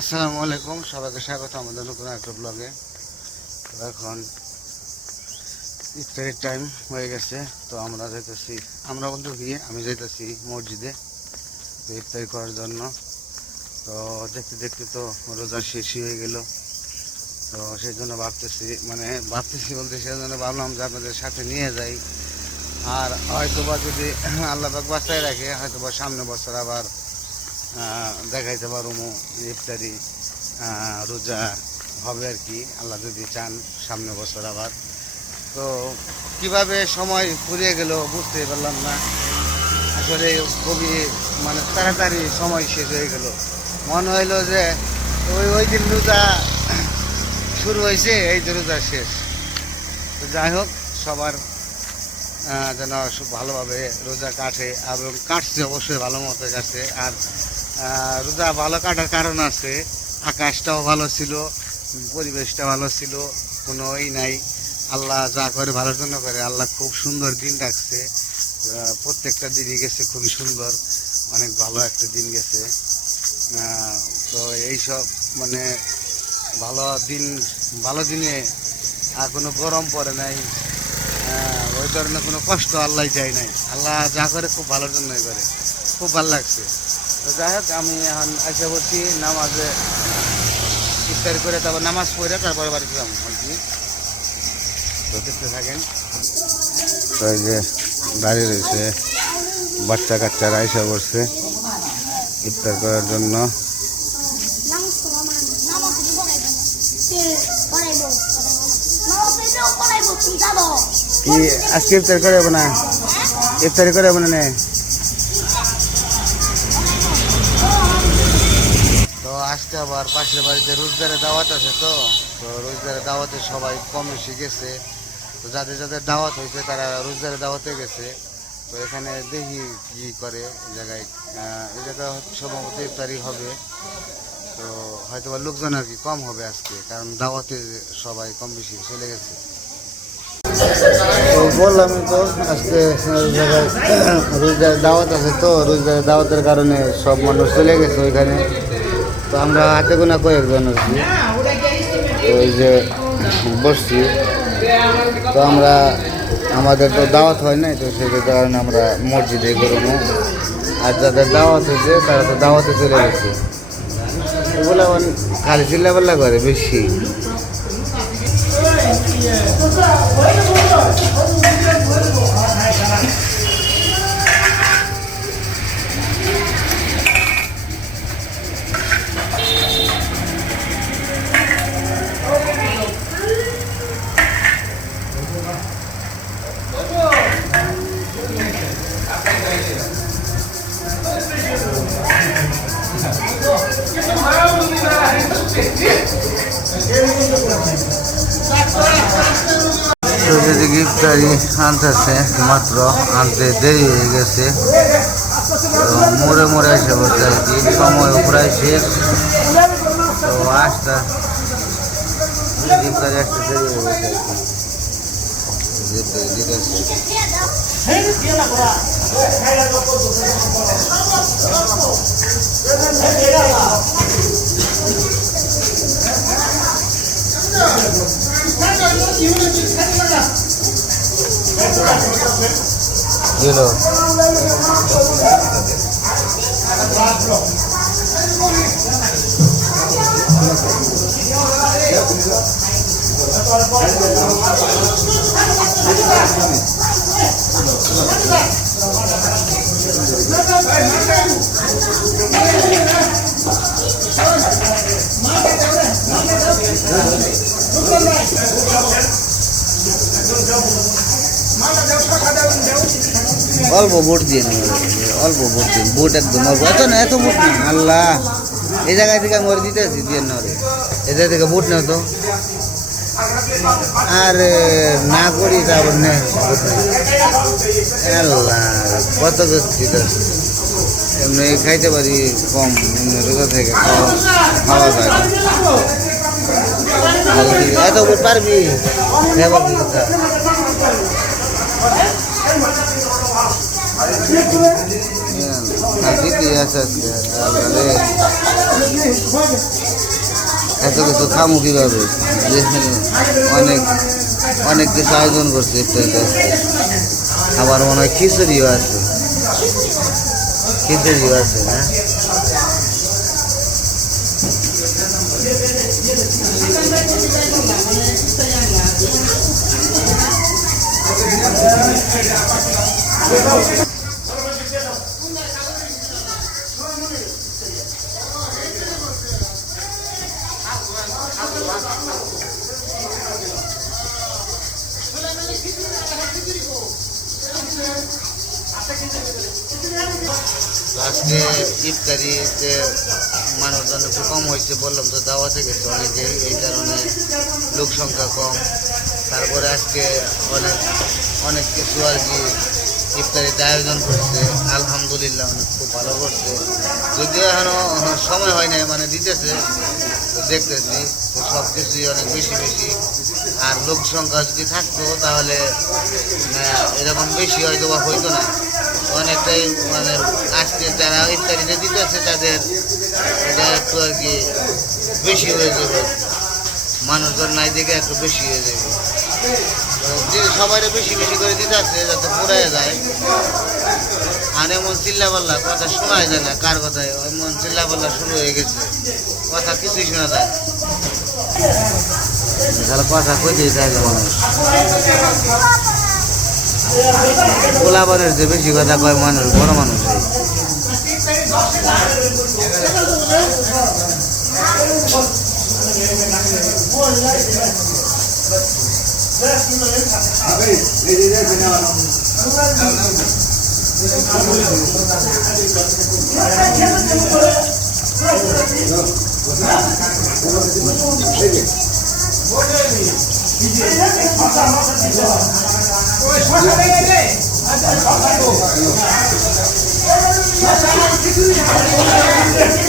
আসসালামু আলাইকুম, সবাইকে স্বাগত আমাদের নতুন একটা ব্লগে। এখন ইফতারের টাইম হয়ে গেছে, তো আমরা যাইতেছি, আমরা বলতে গিয়ে আমি যাইতেছি মসজিদে তো ইফতারি করার জন্য। তো দেখতে দেখতে তো রোজা শেষই হয়ে গেল। তো সেই জন্য ভাবতেছি বলতে সেই জন্য ভাবলাম যে আপনাদের সাথে নিয়ে যাই। আর হয়তোবা যদি আল্লাহ পাক বাঁচায় রাখে, হয়তোবা সামনে বছর আবার দেখাইতে পারবো ইফতারি রোজা হবে আর কি, আল্লাহ যদি চান সামনে বছর আবার। তো কিভাবে সময় ফুরিয়ে গেল বুঝতে পারলাম না, আসলে খুবই তাড়াতাড়ি সময় শেষ হয়ে গেল। মনে হইলো যে ওই দিন রোজা শুরু হয়েছে, এই যে রোজা শেষ। তো যাই হোক, সবার যেন ভালোভাবে রোজা কাটে এবং কাটছে, অবশ্যই ভালো মতো কাটছে। আর রোজা ভালো কাটার কারণ আছে, আকাশটাও ভালো ছিল, পরিবেশটা ভালো ছিল, কোনো নাই। আল্লাহ যা করে ভালোর জন্য করে। আল্লাহ খুব সুন্দর দিন রাখছে, প্রত্যেকটা দিনই গেছে খুবই সুন্দর, অনেক ভালো একটা দিন গেছে। তো এইসব ভালো দিনে আর কোনো গরম পড়ে নাই, ওই ধরনের কোনো কষ্ট আল্লাহ চাই নাই। আল্লাহ যা করে খুব ভালোর জন্যই করে, খুব ভালো লাগছে। তো যাই হোক, আমি এখন এসে বলছি নামাজে, ইফতারি করে তারপর নামাজ পড়ে তারপরে বাড়িতে যাবো আর কি। তো দেখতে থাকেন। তো এই যে দাঁড়িয়ে রয়েছে বাচ্চা কাচ্চারা এসে বসছে ইফতার করার জন্য। কি আজকে ইফতারি করে যাবো না? ইফতারি করে যাবো না? তো আজকে আবার পাশের বাড়িতে রোজগারের দাওয়াত আছে, তো রোজগারের দাওয়াতে সবাই কম বেশি গেছে। তো যাদের যাদের দাওয়াত হয়েছে তারা রোজগারের দাওয়াতে গেছে। তো এখানে দেখি কি করে এই জায়গায় সম্ভবত ইফতারি হবে। তো হয়তো বা লোকজন আর কি কম হবে আজকে, কারণ দাওয়াতে সবাই কম বেশি চলে গেছে। তো বললাম তো আজকে রোজগার দাওয়াত আছে, তো রোজগারের দাওয়াতের কারণে সব মানুষ চলে গেছে ওইখানে। তো আমরা হাতে গোনা কয়েকজন আছি, তো এই যে বসছি। তো আমাদের তো দাওয়াত হয় নাই, তো সেই কারণে আমরা মসজিদে করবো। আর যাদের দাওয়াত হয়েছে তারা তো দাওয়াতে চলে গেছে। এগুলো খালি চিল্লাপাল্লা করে বেশি। ইফতারি আনতেছে, মাত্র আনতে দেরি হয়ে গেছে, মোড়ে এসে বলছে আর কি, সময় প্রায় শেষ। তো ইফতারি আসতে দেরি হয়ে অল্প ভোট দিয়ে অল্প ভোট দিন, ভোট একদম অল্প, এত না, এত ভোট না। আল্লাহ, এই জায়গায় থেকে আমি দিতেছি দিয়ে নরে, এই জায়গা থেকে ভোট নেও তো। আর না করি তারপর নে আল্লাহ, কত দিতেছি। এমনি খাইতে পারি কম, রোজা থেকে খাওয়া যায় না। এত ভোট পারবি কথা। Nanti dia saja, এত কিছু খামু কিভাবে? অনেক অনেক কিছু আয়োজন করছে ইফতারিতে। আবার মনে হয় খিচুড়িও আছে, খিচুড়িও আছে না? আজকে ইফতারিতে মানুষজন একটু কম হয়েছে, বললাম তো দাওয়াতে গেছে অনেকে, এই কারণে লোক সংখ্যা কম। তারপরে আজকে অনেক অনেক কিছু আর কি ইফতারিতে আয়োজন করছে, আলহামদুলিল্লাহ অনেক খুব ভালো করছে। যদিও এখনও সময় হয় নাই, মানে দিতেছে, তো দেখতেছি তো সব কিছুই অনেক বেশি বেশি। আর লোক সংখ্যা যদি থাকতো তাহলে এরকম বেশি হয়তো বা হইতো না, অনেকটাই মানে আজকে যারা ইফতারিতে দিতেছে তাদের এটা একটু আর কি বেশি হয়ে যাবে, মানুষজন নাই দেখে একটু বেশি হয়ে যাবে। তো সবাই বেশি বেশি করে দিতে আসছে যাতে পুরাই যায়। আর এমন চিল্লাপাল্লা কথা শোনাই যায় না, কার কথায় এমন চিল্লাপাল্লা শুরু হয়ে গেছে, কথা কিছুই শোনা যায় তাহলে কথা কইতেই থাকে মানুষ। গোলাবারের যে বেশি কথা কয় মানুষ, বড় মানুষ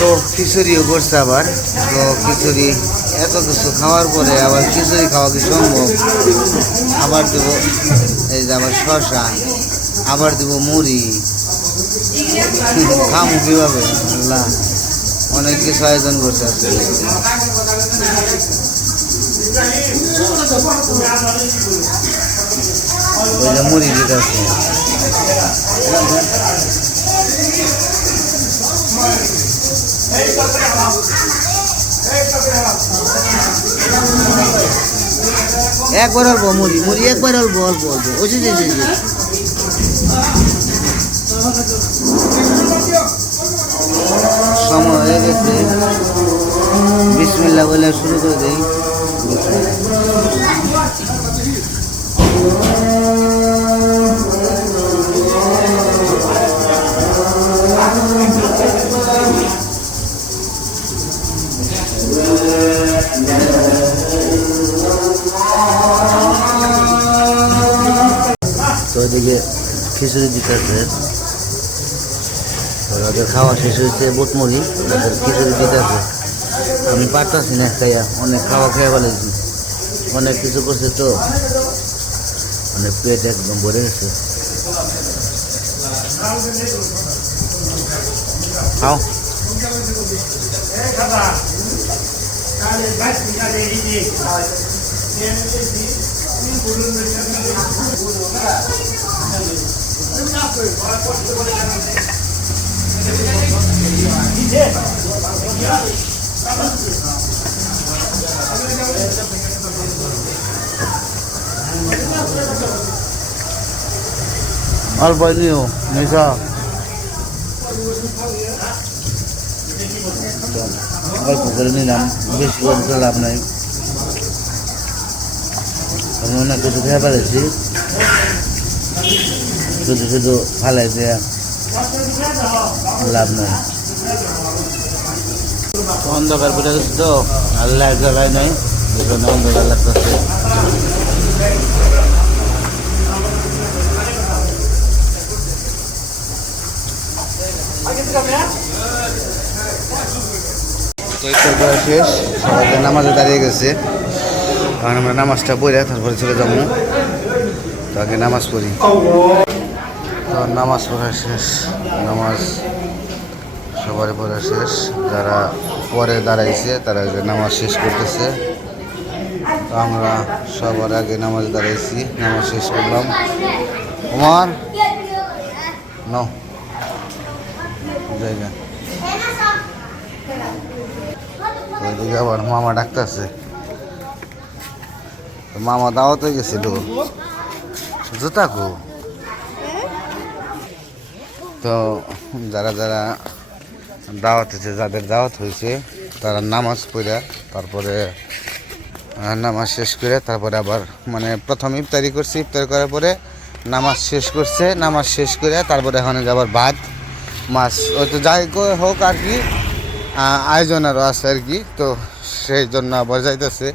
তো খিচুড়িও করছে আবার। তো খিচুড়ি এত কিছু খাওয়ার পরে আবার খিচুড়ি খাওয়া কি সম্ভব? আবার দেব এই যে আবার শশা, আবার দেব মুড়ি, খামু কীভাবে? আল্লাহ, অনেক কিছু আয়োজন করছে আজকে। ওই যে মুড়ি দিতে আছে। একবার অল্প মুড়ি, মুড়ি একবার অল্প অল্প অল্প ওই যে সময় হয়ে গেছে, বিসমিল্লাহ বলে শুরু করে দিই। তো ওইদিকে খিচুড়ি দিতেছে, ওদের খাওয়া শেষ হয়েছে, বুটমুড়ি ওদের খিচুড়ি দিতেছে। আমি পারতাছি না খাইয়া, অনেক খাওয়া খেয়ে ফেলেছি, অনেক কিছু করছে তো, অনেক পেট একদম ভরে গেছে। খাও। অল্প নিও নিশা, অল্প করে নিলাম, বেশি করে লাভ নাই। আমি অনেক কিছু খেয়ে ফেলেছি, শুধু শুধু ফালাই দেওয়া লাভ নাই। অন্ধকার পড়ে গেছে তো, আর লাইট জ্বালায় নাই, এখানে অন্ধকার লাগতেছে। তো ইফতার করা শেষ, সবাইকে নামাজে দাঁড়িয়ে গেছে। কারণ আমরা নামাজটা পড়ে তারপরে চলে যাবো, তো আগে নামাজ পড়ি। তো নামাজ পড়া শেষ, নামাজ সবারই পড়া শেষ। যারা পরে দাঁড়াইছে, তারা যে নামাজ শেষ করতেছে। তো আমরা সবার আগে নামাজ দাঁড়াইছি, নামাজ শেষ করলাম। উমর নো জায়গা ওইদিকে আবার মামা ডাকতেছে। তো মামা দাওয়াত হয়ে গেছিল জুতা কো। তো যারা যারা দাওয়াত হয়েছে, যাদের দাওয়াত হয়েছে তারা নামাজ পড়ে তারপরে নামাজ শেষ করে তারপরে আবার মানে প্রথম ইফতারি করছে, ইফতারি করার পরে নামাজ শেষ করছে, নামাজ শেষ করে তারপরে এখন আবার ভাত মাছ ওই তো যাই হোক আর কি, আয়োজন আরও আছে আর কি। তো সেই জন্য আবার যাইতেছে।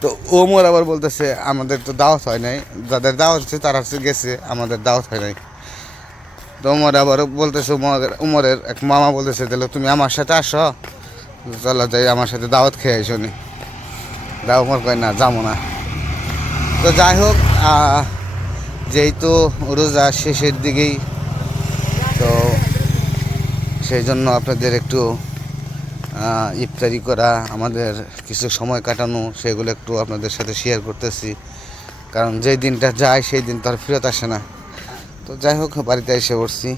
তো ওমর আবার বলতেছে আমাদের তো দাওয়াত হয় নাই, যাদের দাওয়াত হচ্ছে তারা গেছে, আমাদের দাওয়াত হয় নাই। তো ওমর আবার বলতেছে, উমরের এক মামা বলতেছে তাহলে তুমি আমার সাথে আসো, চলো যাই আমার সাথে দাওয়াত খেয়ে আইসো নি। ওমর কয় না যাবো না। তো যাই হোক, যেহেতু রোজা শেষের দিকেই, তো সেই জন্য আপনাদের একটু ইফতারি করা, আমাদের কিছু সময় কাটানো, সেগুলো একটু আপনাদের সাথে শেয়ার করতেছি। কারণ যেই দিনটা যায় সেই দিন তো আর ফেরত আসে না। তো যাই হোক, বাড়িতে এসে পড়ছি।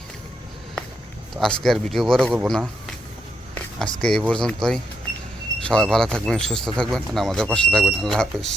তো আজকে আর ভিডিও বড় করবো না, আজকে এই পর্যন্তই। সবাই ভালো থাকবেন, সুস্থ থাকবেন আর আমাদের পাশে থাকবেন। আল্লাহ হাফেজ।